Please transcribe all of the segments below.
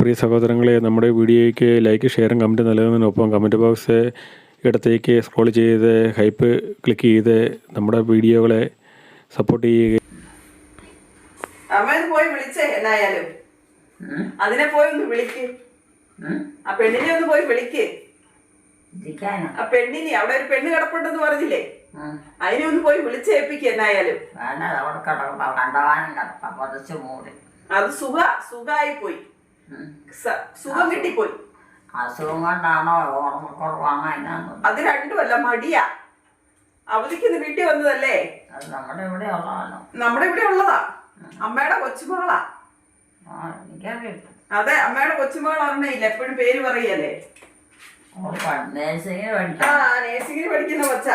പ്രിയ സഹോദരങ്ങളെ നമ്മുടെ വീഡിയോയ്ക്ക് ലൈക്ക് ഷെയറും കമന്റ് നൽകുന്നതിനൊപ്പം കമന്റ് ബോക്സ് ഇടത്തേക്ക് സ്ക്രോൾ ചെയ്ത് ഹൈപ്പ് ക്ലിക്ക് ചെയ്ത് നമ്മുടെ വീഡിയോകളെ സപ്പോർട്ട് ചെയ്യുക. അമ്മ ഇത് പോയി വിളിച്ചേ എന്നായാലും. അതിനെ പോയി ഒന്ന് വിളിക്ക്. ആ പെണ്ണിനെ ഒന്ന് പോയി വിളിക്ക്. ആ പെണ്ണിനെ അവിടെ ഒരു പെണ്ണ് കിടപ്പുണ്ടെന്ന് പറഞ്ഞില്ലേ? അതിനെ ഒന്ന് പോയി വിളിച്ചേപ്പിക്ക് എന്നായാലും. അത് സുഖ സുഖായി പോയി സുഖം കിട്ടിപ്പോയി. അസുഖം കൊണ്ടാണോ ഓർമ്മക്കുറവാണോ എന്നാന്ന് അത് രണ്ടുമല്ല മടിയാ. അവധിക്ക് വീട്ടിൽ വന്നതല്ലേ? നമ്മുടെ ഇവിടെ ഉള്ളതാണോ നമ്മുടെ ഇവിടെ ഉള്ളതാ. അമ്മയുടെ കൊച്ചുമകളാ. അതെ അമ്മയുടെ കൊച്ചുമകൾ അറിഞ്ഞില്ല എപ്പോഴും പേര് പറയല്ലേ? നേഴ്സിംഗിന് പഠിക്കുന്ന കൊച്ച.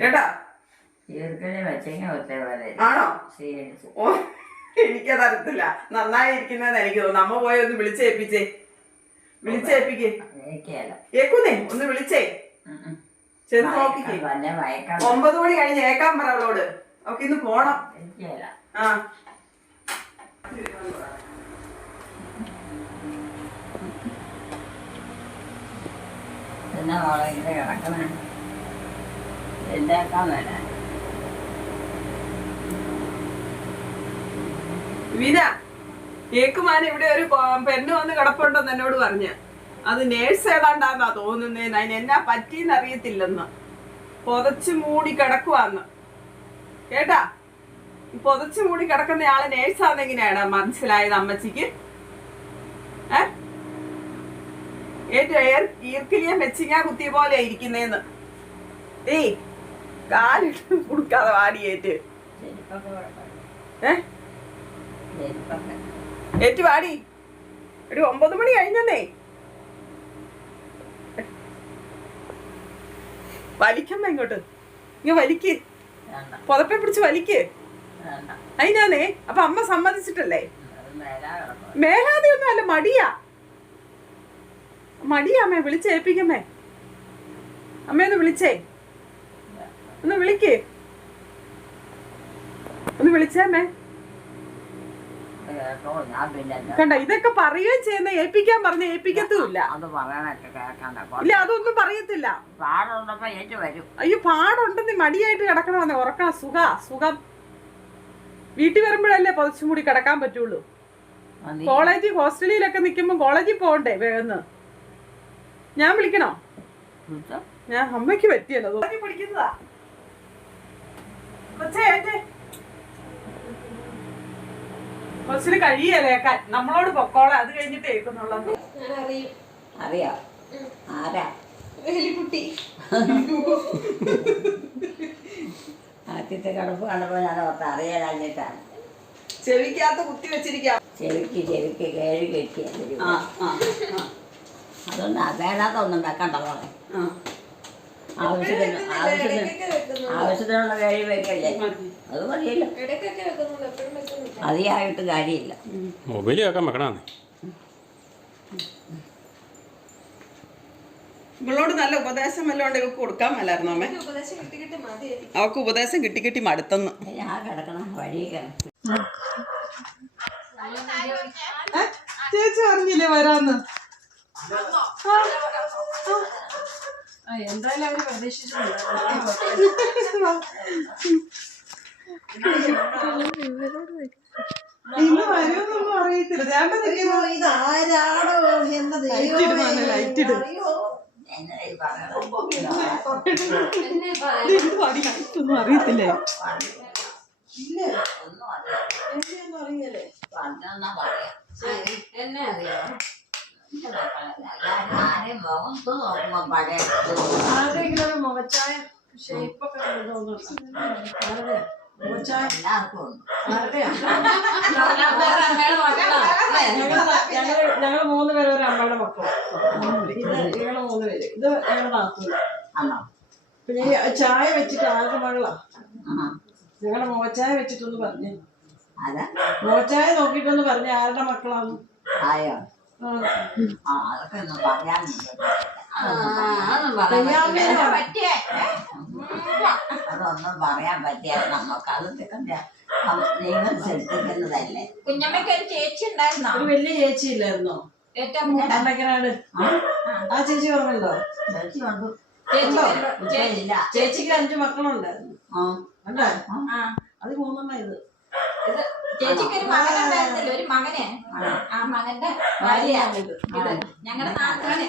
കേട്ടാ? ആണോ? എനിക്കതറിയത്തില്ല. നന്നായിരിക്കുന്നതെന്ന് എനിക്ക് തോന്നുന്നു. അമ്മ പോയി ഒന്ന് വിളിച്ചേപ്പിച്ചേ വിളിച്ചേപ്പിക്ക് എനിക്കല്ല ഏക്കുന്നേ ഒന്ന് വിളിച്ചേ. ചെന്ന് നോക്കിക്കേ. ഒമ്പത് മണി കഴിഞ്ഞ് ഏക്കാൻ പറ അവളോട്. അവക്ക് ഇന്ന് പോണം. ആ. പിന്നെ കിടക്കണേ? എന്താക്കാൻ വരാൻ? വീന ഏക്കുമാൻ ഇവിടെ ഒരു പെണ്ണ് വന്ന് കിടപ്പുണ്ടെന്ന് എന്നോട് പറഞ്ഞ. അത് നേഴ്സ് ഏതാണ്ടാന്നാ തോന്നുന്നേന്ന്. അതിന് എന്നാ പറ്റിന്ന് അറിയത്തില്ലെന്ന്. പൊതച്ചു മൂടി കിടക്കുവാന്ന്. കേട്ടാ? പൊതച്ചു മൂടി കിടക്കുന്ന ആൾ നേഴ്സാന്നെങ്ങനെയാണ് മനസ്സിലായത് അമ്മച്ചിക്ക്? ഏ? ഏറ്റവും ഈർക്കിലിയ മെച്ചിങ്ങാ കുത്തിയ പോലെ ഇരിക്കുന്നേന്ന്. ഏയ് കാലിട്ട് കൊടുക്കാതെ വാടിയേറ്റ് ഏ? ചെരുപ്പൊക്കെ ഏറ്റു വാടി. ഒരു ഒമ്പത് മണി കഴിഞ്ഞന്നേ. വലിക്കമ്മ ഇങ്ങോട്ട്. ഇങ്ങ വലിക്ക്. പുതപ്പെ പിടിച്ച് വലിക്ക്. അതിനാന്നേ അപ്പൊ അമ്മ സമ്മതിച്ചിട്ടല്ലേ? അത് മേലാ മേലാതെ ഒന്നും അല്ല മടിയാ. മടിയാ അമ്മേ വിളിച്ചേൽപ്പിക്കമ്മേ അമ്മയൊന്ന് വിളിച്ചേ. ഒന്ന് വിളിക്കേ. ഒന്ന് വിളിച്ചേ അമ്മേ കേട്ടോ ഞാൻ പിന്നെ എന്താ കണ്ട ഇതൊക്കെ പറയുകയും ചെയ്യുന്ന ഏൽപ്പിക്കാൻ പറഞ്ഞ ഏൽപ്പിക്കത്തുമില്ല. അത് പറയാനൊക്കെ കേൾക്കണ്ട ഇല്ല അതൊന്നും പറയത്തില്ല. ഏറ്റു വരും. അയ്യോ പാടുണ്ടെന്ന് മടിയായിട്ട് കിടക്കണമെന്ന് ഉറക്കണം സുഖ സുഖം. വീട്ടിൽ വരുമ്പോഴല്ലേ പതിച്ചും കൂടി കിടക്കാൻ പറ്റുള്ളൂ. കോളേജ് കോളേജിൽ ഹോസ്റ്റലിലൊക്കെ നിൽക്കുമ്പോൾ കോളേജിൽ പോകണ്ടേ വേഗന്ന്? ഞാൻ വിളിക്കണോ? ഞാൻ അമ്മയ്ക്ക് പറ്റിയല്ലോ. പഠിക്കുന്നതാ കൊച്ചേ കൊച്ചിന് കഴിയല്ലേ ക- നമ്മളോട് പൊക്കോളെ. അത് കഴിഞ്ഞിട്ട് ഏക്കുന്നുള്ളത് അറിയാം. ആരാ? എലിക്കുട്ടി ആദ്യത്തെ കടപ്പ് കണ്ടപ്പോ ഞാൻ ഓർത്ത് അറിയാനാഞ്ഞിട്ടാണ് ചെവിക്കകത്ത് കുത്തി വെച്ചിരിക്കാം. ചെവിക്ക് ചെവിക്ക് കേഴി കെട്ടിയ അതുകൊണ്ട് ആ ആ അതൊന്നും അതേടാത്തൊന്നും വെക്കണ്ട പോലെ ആ. ആവശ്യത്തിന് ആവശ്യത്തിന് ആവശ്യത്തിനുള്ള കേഴി വെക്കല്ലേ? അത് മതിയല്ലോ. അതിയായിട്ട് കാര്യമില്ല. മൊബൈൽ കേൾക്കാൻ വെക്കണ ഇവളോട് നല്ല ഉപദേശം വല്ലതും ഉണ്ട്. ഇവൾക്ക് കൊടുക്കാൻ മേലായിരുന്നു അമ്മേ? അവക്ക് ഉപദേശം കിട്ടി കിട്ടി മടുത്തെന്ന്. ഞാൻ കിടക്കണം ചേച്ചി പറഞ്ഞില്ലേ വരാന്ന്? എന്തായാലും അവർ പ്രതീക്ഷിച്ചു ഇട് എന്നെ ഒന്നും അറിയത്തില്ലേ? എന്നെ അറിയാം? ആരെങ്കിലും മുഖച്ചായ ഷേപ്പൊക്കെ എല്ലാവർക്കും ഉണ്ട്. ഞങ്ങൾ ഞങ്ങൾ മൂന്ന് പേര് ഒരു അമ്മയുടെ മക്കളാണ് ഇത് ഞങ്ങൾ മൂന്ന് പേര്. ഇത് ഞങ്ങളുടെ നാത്തൂര് പിന്നെ ഈ ചായ വെച്ചിട്ട് ആകെ മകളാ? ആ. ഞങ്ങളുടെ മുഖച്ചായ വെച്ചിട്ടൊന്ന് പറഞ്ഞു. മോച്ചായ നോക്കിട്ടൊന്ന് പറഞ്ഞു ആരുടെ മക്കളാന്ന്. ആയോ? അതൊക്കെ ഒന്നും പറയാനില്ല പറ്റിയ അതൊന്നും പറയാൻ പറ്റിയ നമുക്ക് അത് നിങ്ങൾ ദൈവം ശ്രദ്ധിക്കുന്നതല്ലേ? കുഞ്ഞമ്മയ്ക്ക് ഒരു ചേച്ചി ഉണ്ടായിരുന്നോ? ഒരു വലിയ ചേച്ചി ഇല്ലായിരുന്നോ? ഏറ്റവും അമ്മക്കനാട് ആ? ചേച്ചി പറഞ്ഞല്ലോ? ചേച്ചി വന്നു. ചേച്ചിക്ക് അഞ്ചു മക്കളുണ്ടായിരുന്നു. ആ, അല്ലേ ആ. അത് മൂന്നെണ്ണ ഇത്. ചേച്ചിക്ക് ഒരു മകൻ ഉണ്ടായിരുന്നില്ല? ഒരു മകന്? ആ. മകന്റെ ഭാര്യ ഞങ്ങളുടെ നാട്ടിലെ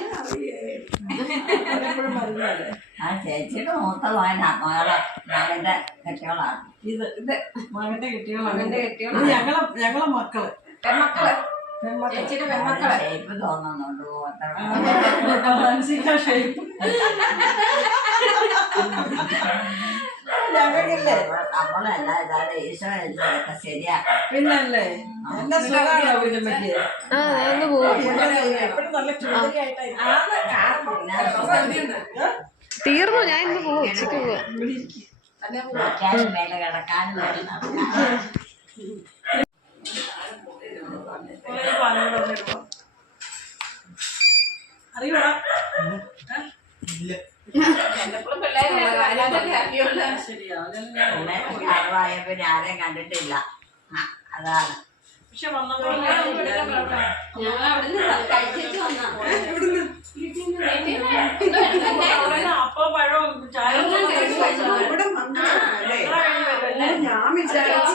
എപ്പോഴും മരുന്നല്ലേ ആ ചേച്ചിയുടെ മൂത്തതാണ് മകളെ മകന്റെ കെട്ടികളാണ് ഇത് ഇത് മകന്റെ കെട്ടികളാണ് മകന്റെ ഇത് കെട്ടിയോളാണ്. ഞങ്ങളെ ഞങ്ങളെ മക്കൾ. പെൺമക്കൾ. ചേച്ചിയുടെ പെൺമക്കൾ. ഷേപ്പ് തോന്നുന്നുണ്ട് മൂത്ത മാനസിക ഷേപ്പ് ഞങ്ങൾക്കില്ലേ നമ്മളല്ല ഇതായത് ഈശോ ഇതൊക്കെ ശരിയാ. പിന്നല്ലേ? എന്റെ സുഖമാണോ പിന്നെ പറ്റിയത് എപ്പോഴും നല്ല ചുമതലയായിട്ടായിരിക്കും തീർന്നു ഞാൻ ഇന്ന് പോവും ഉച്ചയ്ക്ക് പോവാ. അറിയൂടാ കണ്ടിട്ടില്ല അതാണ് പക്ഷെ വന്നപ്പോൾ ഞങ്ങൾ അവിടുന്ന് കഴിച്ചിട്ട് വന്നാ ഞാൻ വിചാരിച്ചു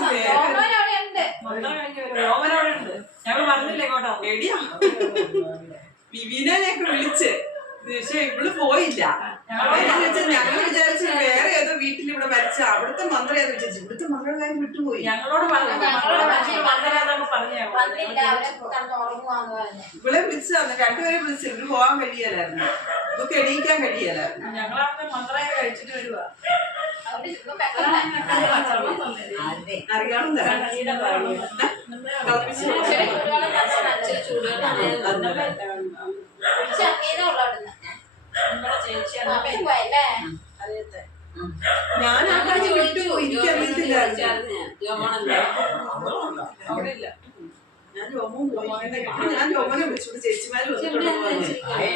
ഞങ്ങൾ പറഞ്ഞില്ലേ കേട്ടോ? എടിയാ വിവിനെ ഞങ്ങൾക്ക് വിളിച്ച്. പക്ഷെ ഇവൾ പോയില്ല. ഞങ്ങൾ വിചാരിച്ചു വേറെ ഏതോ വീട്ടിൽ ഇവിടെ മരിച്ച അവിടുത്തെ മന്ത്രിയാന്ന് വിചാരിച്ചു ഇവിടുത്തെ വിട്ടുപോയി ഞങ്ങളോട് ഇവളെ വിളിച്ചു തന്നെ രണ്ടുപേരെ വിളിച്ചു ഇവിടെ പോകാൻ കഴിയലായിരുന്നു ഇവക്ക് എണീക്കാൻ കഴിയലായിരുന്നു ഞങ്ങളവിടെ മന്ത്രായ കഴിച്ചിട്ട് വരുവാ അറിയാവുന്ന ഞാൻ അങ്ങനെ അവിടെ ഇല്ല ഞാൻ പോയി. ഞാൻ ജോമോനെ വിളിച്ചോണ്ട് ചേച്ചിമാര്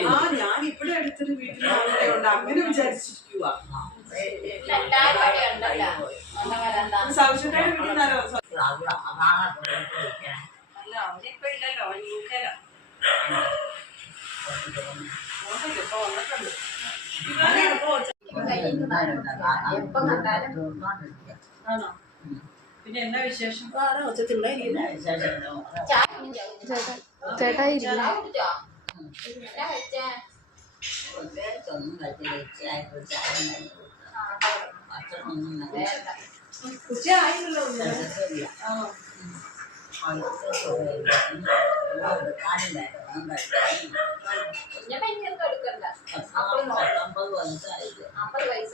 ആ ഞാൻ ഇവിടെ അടുത്തൊരു വീട്ടിൽ ഉണ്ട്. അങ്ങനെ വിചാരിച്ചിരിക്കുക സവിശേഷയുടെ വീട്ടിൽ നിന്നാലോ അത് അതാണ് വിളിക്കണേ അല്ല അവനിപ്പോ ഇല്ലല്ലോ അവൻ യു കെയിലാ. പോന്നില്ല, ഇപ്പൊ വന്നിട്ടുണ്ട് എപ്പം കണ്ടാലും ആണോ? പിന്നെ എന്നാ വിശേഷം? ചേട്ടാ ഉച്ച വേണ്ട. കുഞ്ഞമ്മ ഇങ്ങനത്തെ എടുക്കണ്ട അമ്പത് വയസ്സാ ഇനിയിപ്പം നല്ല എത്രയായി അമ്പതോ അമ്പത് വയസ്സ്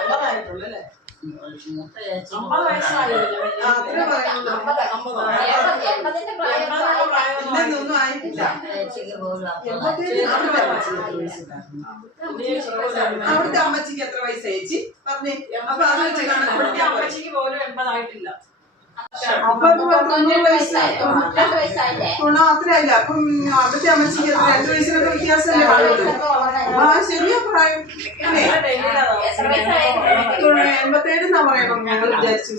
അമ്പതായിട്ടുള്ളൂ അല്ലേ അമ്പത് വയസ്സായില്ലേ അത്രേ ആയിട്ടില്ല അവിടുത്തെ അമ്മച്ചിക്ക് എത്ര വയസ്സായി ചേച്ചി? പറഞ്ഞേ. അപ്പൊ അത് വെച്ച് കാണാൻ. അമ്മച്ചിക്ക് പോലും എൺപതായിട്ടില്ല. അപ്പം അവിടുത്തെ അമ്മച്ചിക്ക് രണ്ട് വയസ്സിനൊക്കെ വ്യത്യാസമല്ലേ പറയുള്ളൂ ആ ശരിയാ പ്രായം. അല്ലേ? പറയണം ഞങ്ങൾ വിചാരിച്ചു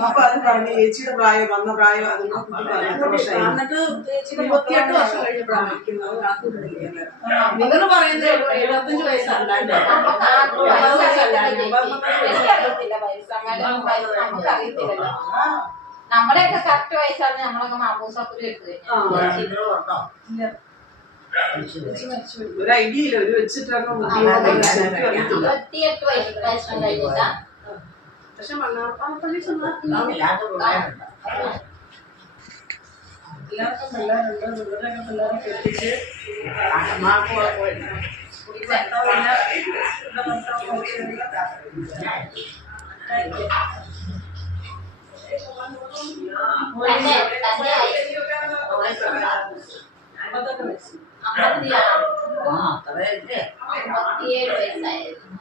അപ്പൊ അത് പറഞ്ഞു ചേച്ചിയുടെ പ്രായം വന്ന പ്രായം എന്നിട്ട് ഇരുപത്തിയെട്ട് വർഷം കഴിഞ്ഞപ്പോഴാണ് നിങ്ങൾ പറയുന്നത് എഴുപത്തഞ്ച് വയസ്സല്ലാണ്ട് നമുക്ക് ആർക്കും വയസ്സറിയത്തില്ല ചേച്ചി. എനിക്കറിയത്തില്ല വയസ്സ്. അങ്ങനെ വയസ്സ് നമുക്കറിയത്തില്ലല്ലോ. നമ്മുടെയൊക്കെ കറക്റ്റ് വയസ്സാണ്. നമ്മളൊക്കെ അപ്പുറം എടുത്തു കഴിഞ്ഞാൽ ഒരു ഐഡിയ ഇല്ല ഒരു വെച്ചിട്ടൊക്കെ കുട്ടികളെ ഇരുപത്തിയെട്ട് വയസ്സ് വയസ്സ് കഴിഞ്ഞിട്ടാ പക്ഷെ മണ്ണാർപ്പാടപ്പള്ളി ചെന്നാൽ ഇല്ലാത്ത പിള്ളേരുണ്ടോ എല്ലാവർക്കും പിള്ളേരുണ്ട് ഇവരുടെയൊക്കെ പിള്ളേരെ കെട്ടിച്ച് അമ്മമാർക്ക് കുഴപ്പമില്ല ഭർത്താവില്ല ഇവിടെ ഭർത്താവ് മരിച്ചിട്ടില്ല. തന്നെ തന്നെ ആയി. അമ്പത്തെട്ട് വയസ്സ് അമ്പത്തിയേഴ് വയസ്സായിരുന്നു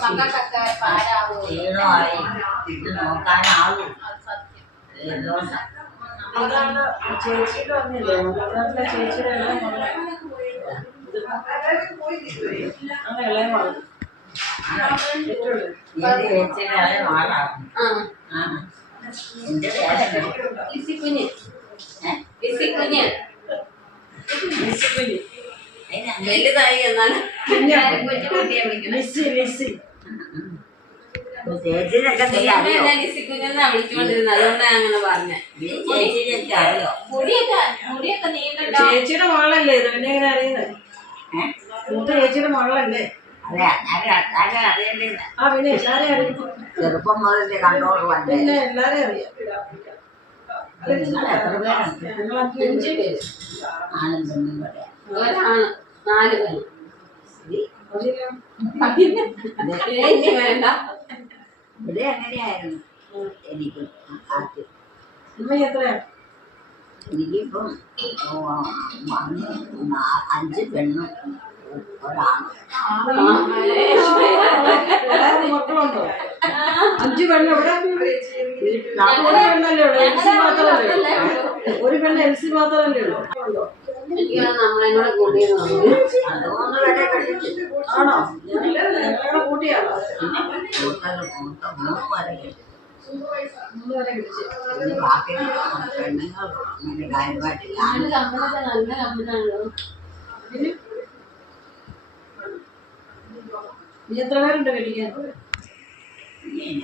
മക്കൾക്കൊക്കെ പാരാവോ ക്ഷീണമായി ഇത് നോക്കാനാളും അത് സത്യം ചേച്ചിയുടെ പറഞ്ഞില്ലേ മലയാളത്തിലെ ചേച്ചിയുടെ ഇളയ ഇളയ എന്റെ ചേച്ചിയുടെ ആളാണ് ആ. ആ. എന്റെ വലുതായി എന്നാണ് കുട്ടിയെ വിളിക്കുന്നത് അതുകൊണ്ടാണ് അങ്ങനെ പറഞ്ഞത് മുടിയൊക്കെ ചേച്ചിയുടെ മോളല്ലേ ഇത്? പിന്നെ എങ്ങനെ അറിയുന്നത് മൂത്ത ചേച്ചിയുടെ മകളല്ലേ ആ പിന്നെ എല്ലാരെയും അറിയാം. ചെറുപ്പം മുതലേ കണ്ടോണ്ട് വന്നേ പിന്നെ എല്ലാരെയും അറിയാം. അഞ്ചു പേര്. ആണും പെണ്ണും കൂടെ ഒരാണ് നാല് പേര് ഇനി വേണ്ട. ഇവിടെ അങ്ങനെയായിരുന്നു എനിക്ക് ആദ്യം. എനിക്കിപ്പം അഞ്ച് പെണ്ണും മക്കളുണ്ടോ അഞ്ചു പെണ്ണ് ഇവിടെ ഒരു പെണ്ണല്ലേ ഉള്ളൂ. എൽ സി മാത്രമല്ലേ ഒരു പെണ്ണ് എൽ സി മാത്രമല്ലേ ഉള്ളൂ. നമ്മളെ കൂടെ കൂട്ടിയെന്ന് ആണോ ഞങ്ങളെ കൂട്ടിയാണോ ബാക്കി പെണ്ണുങ്ങൾ കാര്യമായിട്ടില്ല നാല് നല്ല കമ്പനാണല്ലോ നീ എത്ര പേരുണ്ട്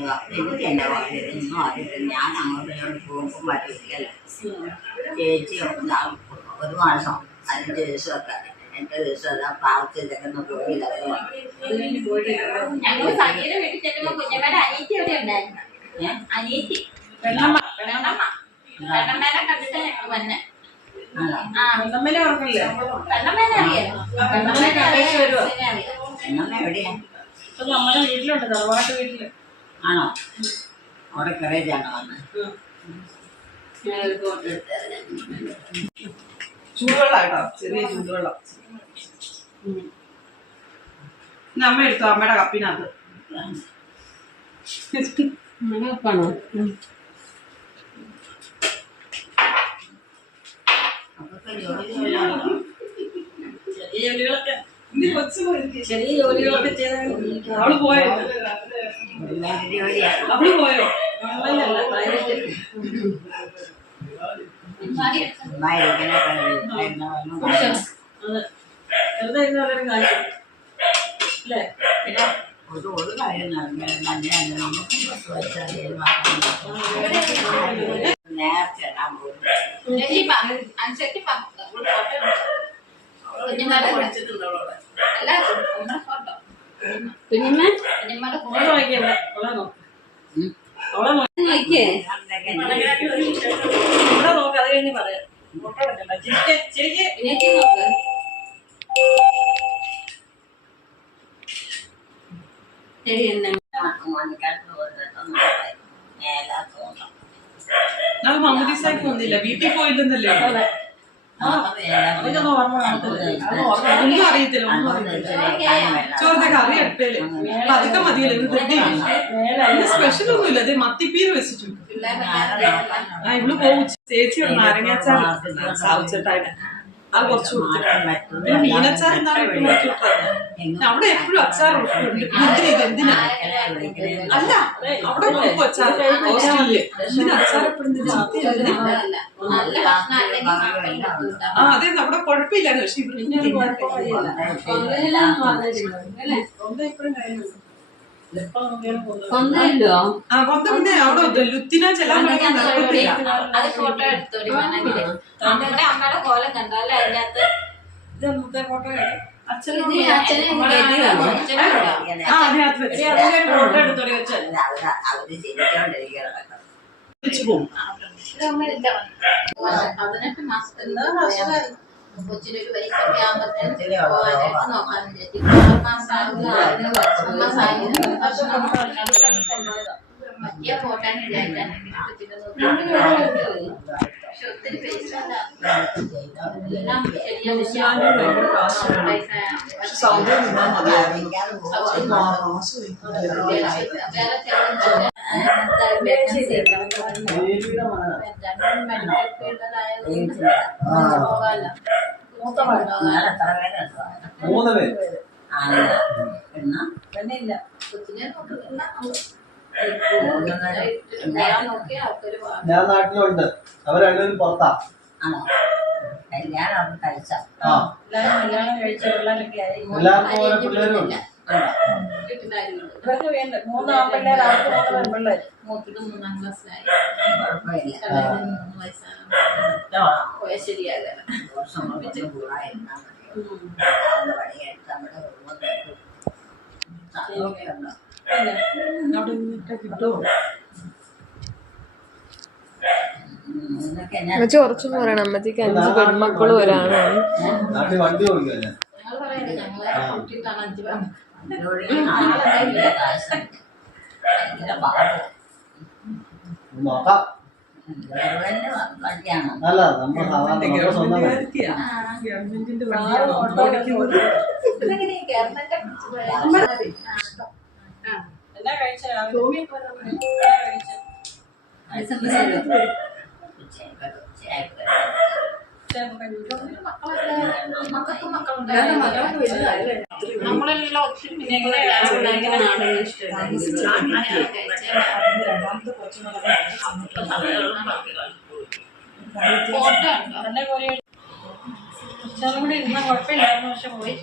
വാ- എനിക്ക് എന്റെ വാക്കിൽ ഒന്നും അറിയില്ല ഞാൻ അങ്ങോട്ട് പോകുമ്പോൾ പറ്റില്ല ചേച്ചി ഒരു മാസം അഞ്ച് ദിവസമൊക്കെ എന്റെ ദിവസം അതാ പ്രാർത്ഥിച്ചൊക്കെ പോയില്ല ഞങ്ങൾ സജീടെ വീട്ടിൽ ചെല്ലുമ്പോ കുഞ്ഞമ്മയുടെ അനീറ്റി അവിടെ ഉണ്ടായിരുന്നു അനീറ്റി പെണ്ണമ്മ പെണ്ണമ്മ പെണ്ണമ്മേനെ കണ്ടിട്ട് ഞങ്ങൾ വന്നെ പെണ്ണമ്മനെ അറിയാം പെണ്ണമ്മനെ അറിയാം എന്നമ്മ എവിടെയാ ഇപ്പൊ നമ്മുടെ വീട്ടിലുണ്ട് തറവാട്ട് വീട്ടിൽ. ആണോ? അവിടെ വന്നത് ഞങ്ങൾക്ക് കൊണ്ടുവരുന്നത് ചൂടുവെള്ളം കേട്ടോ ചെറിയ ചൂടുവെള്ളം. അമ്മ എടുത്തു? അമ്മയുടെ കപ്പിനകത്ത്. അങ്ങനെയൊക്കെയാണോ അപ്പൊക്കെ ജോലി? ചെറിയ ജോലികളൊക്കെ. ചെറിയ ജോലികളൊക്കെ ചെയ്താൽ അവൾ പോയോ? അവൾ പോയോ? ഓൺലൈനല്ല പ്രൈവറ്റ്. വെറുതെ ഇരുന്നവരും കാര്യം. അല്ലേ? ഒരു ഒരു കാര്യം മഞ്ഞ നമുക്ക് പത്ത് മാസം നേരത്തെ അനുസരിച്ച് നമ്മുടെ ഫോട്ടോ കുഞ്ഞമ്മ? അവളെ ഫോട്ടോ. നോക്കിയവിടെ അവളെ നോക്ക്. അവളെ നോക്ക്. നോക്കിയേ? ഇവിടെ നോക്ക് അത് കഴിഞ്ഞ് പറയാം. ഫോട്ടോ എടുക്കണ്ട. ചിരിക്ക് ചിരിക്ക്. ഇതിനേക്ക് നോക്ക്. ശരി എന്നാ. മേലാത്തോണ്ടം ഞാൻ മമ്മൂദിസായിട്ട് വന്നില്ല വീട്ടിൽ പോയില്ലെന്നല്ലേ? കറി മതിയല്ലോ ഇത് തന്നെ സ്പെഷ്യൽ ഒന്നുമില്ല ഇത് മത്തിപ്പീര് വെച്ചിട്ടുണ്ട് പിള്ളേരെ ആ ഇവൾ പോകും ചേച്ചി നാരങ്ങാച്ചാർ സാവിച്ചിട്ടായിട്ട് അത് കുറച്ച് കൊടുത്തിട്ടുണ്ട് പിന്നെ മീനച്ചാർ എന്നാണ് അവിടെ എപ്പോഴും അച്ചാർ ഉണ്ട് എന്തിനാ ഇത് എന്തിനാ അല്ല അവിടെ കൊടുക്കും അച്ചാർ ഹോസ്റ്റലിൽ എന്തിനാ അച്ചാർ എപ്പോഴും ആ അതെ അവിടെ കുഴപ്പമില്ലായിരുന്നു പക്ഷെ ഇവിടെ ഇങ്ങനെ സ്വന്തം സ്വന്തമില്ലോ ആ കൊന്ത പിന്നെ അവിടെ ലുത്തിന ചെല്ലാൻ അത് ഫോട്ടോ എടുത്തോ അമ്മയുടെ അമ്മയുടെ കോലം കണ്ടോ? അല്ലെ അതിന്റെ ഇത് മുത്തേ ഫോട്ടോ അതിനകത്ത് പതിനെട്ട് മാസത്തിൽ കൊച്ചിനൊരു വയസ്സൊക്കെ ആകുമ്പോഴത്തേന് പോകാനായിട്ട് നോക്കാൻ വിചാരിക്കും അമ്മ സാഹചര്യം ഭക്ഷണം പറ്റിയ പോട്ടാൻ പക്ഷെ ഒത്തിരി പൈസ മൂന്ന് പേര്. ആണല്ലോ എന്നാ. പെണ്ണില്ല കൊച്ചിനെ നോക്കുന്നില്ല ഞാൻ ഞാൻ നാട്ടിലുണ്ട്. അവർ രണ്ടുപേരും പുറത്താ കല്യാണം കഴിച്ച? കഴിച്ച പിള്ളേരൊക്കെ എല്ലാവർക്കും ഇവർക്ക് വേണ്ട. മൂന്ന് ആൺപിള്ളേർ അവർക്ക് മൂന്ന് പെൺപിള്ളേർ മൂന്നാം ക്ലാസ്സിലായി. മൂന്ന് വയസ്സാണ്. ശരിയാകാൻ. നമ്മുടെ അവിടെ നിന്നൊക്കെ കിട്ടുമോ അമ്മച്ചി ഉറച്ചൊന്നും പറയണം. അമ്മച്ചിക്ക് അഞ്ച് പെൺമക്കളും ഒരാളാണ്. ഗവൺമെന്റിന്റെ നമ്മളെല്ലാം ഒത്തിരി പിന്നെ ഫോട്ടോ ഉണ്ടോ തന്നെ പോലെ ഉച്ചയാകും കൂടി ഇരുന്നാ കുഴപ്പമില്ലായിരുന്നു പക്ഷെ പോയി.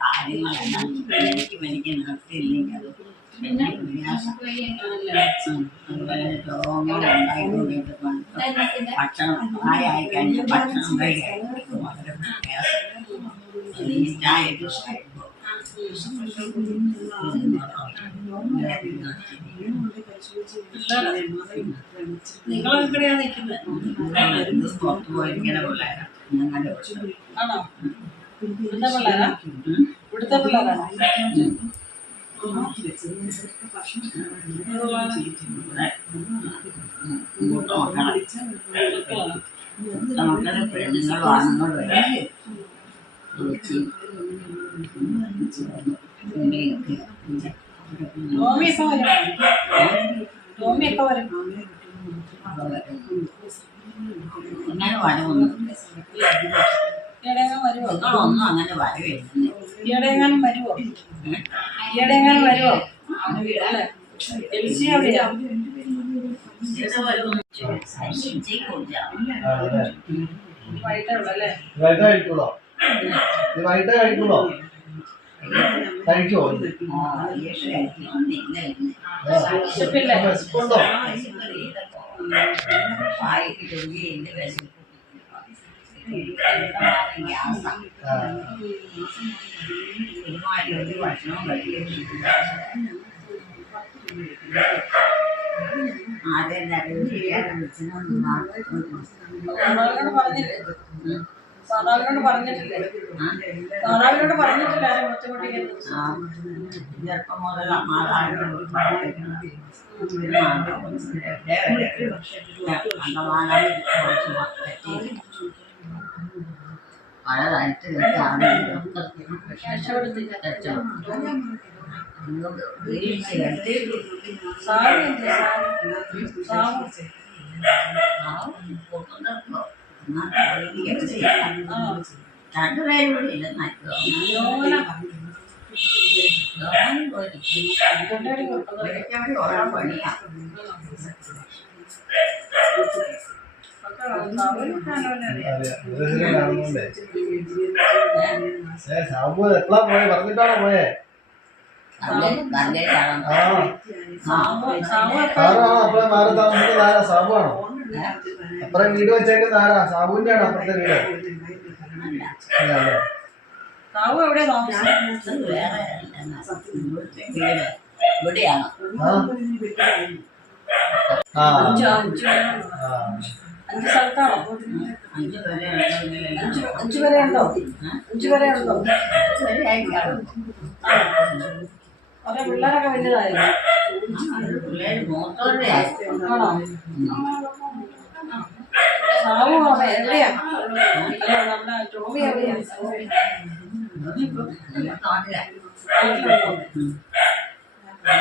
കാര്യങ്ങളെല്ലാം എനിക്ക് എനിക്ക് നിർത്തിയില്ലെങ്കിൽ അത് പിന്നെ പ്രയാസം അതുപോലെ രോഗങ്ങൾ ഉണ്ടായിക്കൊണ്ടിരിക്കുന്നുണ്ട് ഭക്ഷണം പ്രായമായി കഴിഞ്ഞ് ഭക്ഷണം കഴിക്കാൻ വളരെ പ്രയാസം നീറ്റായിട്ട് കഴിക്കുമ്പോൾ നിങ്ങളെവിടെയാ നിൽക്കുന്നത്? പുറത്തു പോയിരിക്കുന്ന പിള്ളേരാണ് ആണോ? ഇവിടുത്തെ പിള്ളേരാ? ഇവിടുത്തെ പിള്ളേരാണോ? മക്കളെ പെണ്ണുങ്ങളും ആണുങ്ങളും എല്ലാം ചേച്ചി ഉമ്മയൊക്കെ ടോമിയൊക്കെ വരും? ടോമിയൊക്കെ വരും അങ്ങനെ വരവൊന്നും മക്കളൊന്നും അങ്ങനെ വരവില്ല. ഈടെങ്ങാനും വരുമോ ഈടെങ്ങാനും വരുമോ എൽസി എവിടെയാ. വൈകിട്ടേ കഴിക്കുള്ളോ വിശപ്പില്ലേ? വിശപ്പുണ്ടോ? ഭക്ഷണവും സാധാരണയോട് പറഞ്ഞിട്ടില്ലേ സാധാരണയോട് പറഞ്ഞിട്ടില്ല ചെറുപ്പം മുതൽ മാതാവിനോട് സാരി ആ രണ്ടുപേരും കൂടി കൊടുക്കുന്നത് ഒരിക്കലും ഓരോ പണിയാ അറിയാം ദൂരത്തിൽ കാണുന്നുണ്ടേ ഏ സാബു എപ്പോഴാ പോയെ പറഞ്ഞിട്ടാണോ പോയെ സാബു ആണോ അപ്പുറം വീട് വെച്ചേക്കുന്ന ആരാ സാബുവിന്റെ ആണോ അപ്പുറത്തെ വീട് സാബു എവിടെയാ താമസം വേറെ വീട് ഇവിടെയാണോ ആ. അവരെ പിള്ളേരൊക്കെ എവിടെയാ?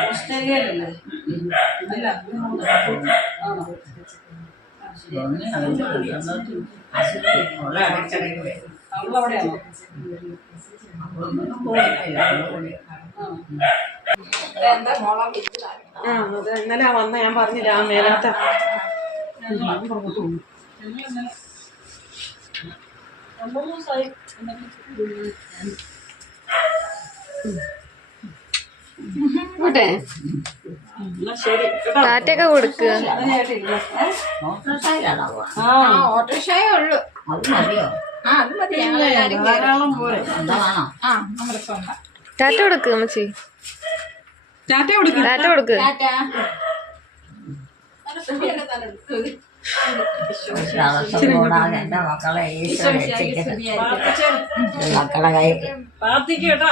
ഓസ്ട്രേലിയയിലല്ലേ? അല്ല അവളവിടെയാണോ ആ അത് ഇന്നലെ വന്ന ഞാൻ പറഞ്ഞില്ല ആ മേലാത്ത. രണ്ടു ദിവസമായി. എന്നാ ശരി കേട്ടോ? കൊടുക്കുക ഓട്ടോറിക്ഷയേ ഉള്ളൂ. അത് മതിയോ? ആ അത് മതി. ഞങ്ങളെല്ലാരും കയറി. പോരെ. എന്താ? വേണോ? ആ നമ്മുടെ സ്വന്തം. ടാറ്റ കൊടുക്കുക അമ്മച്ചി. ടാറ്റ കൊടുക്കും. ടാറ്റ മക്കളെ മക്കളെ കൈ പ്രാർത്ഥിക്കും കേട്ടോ.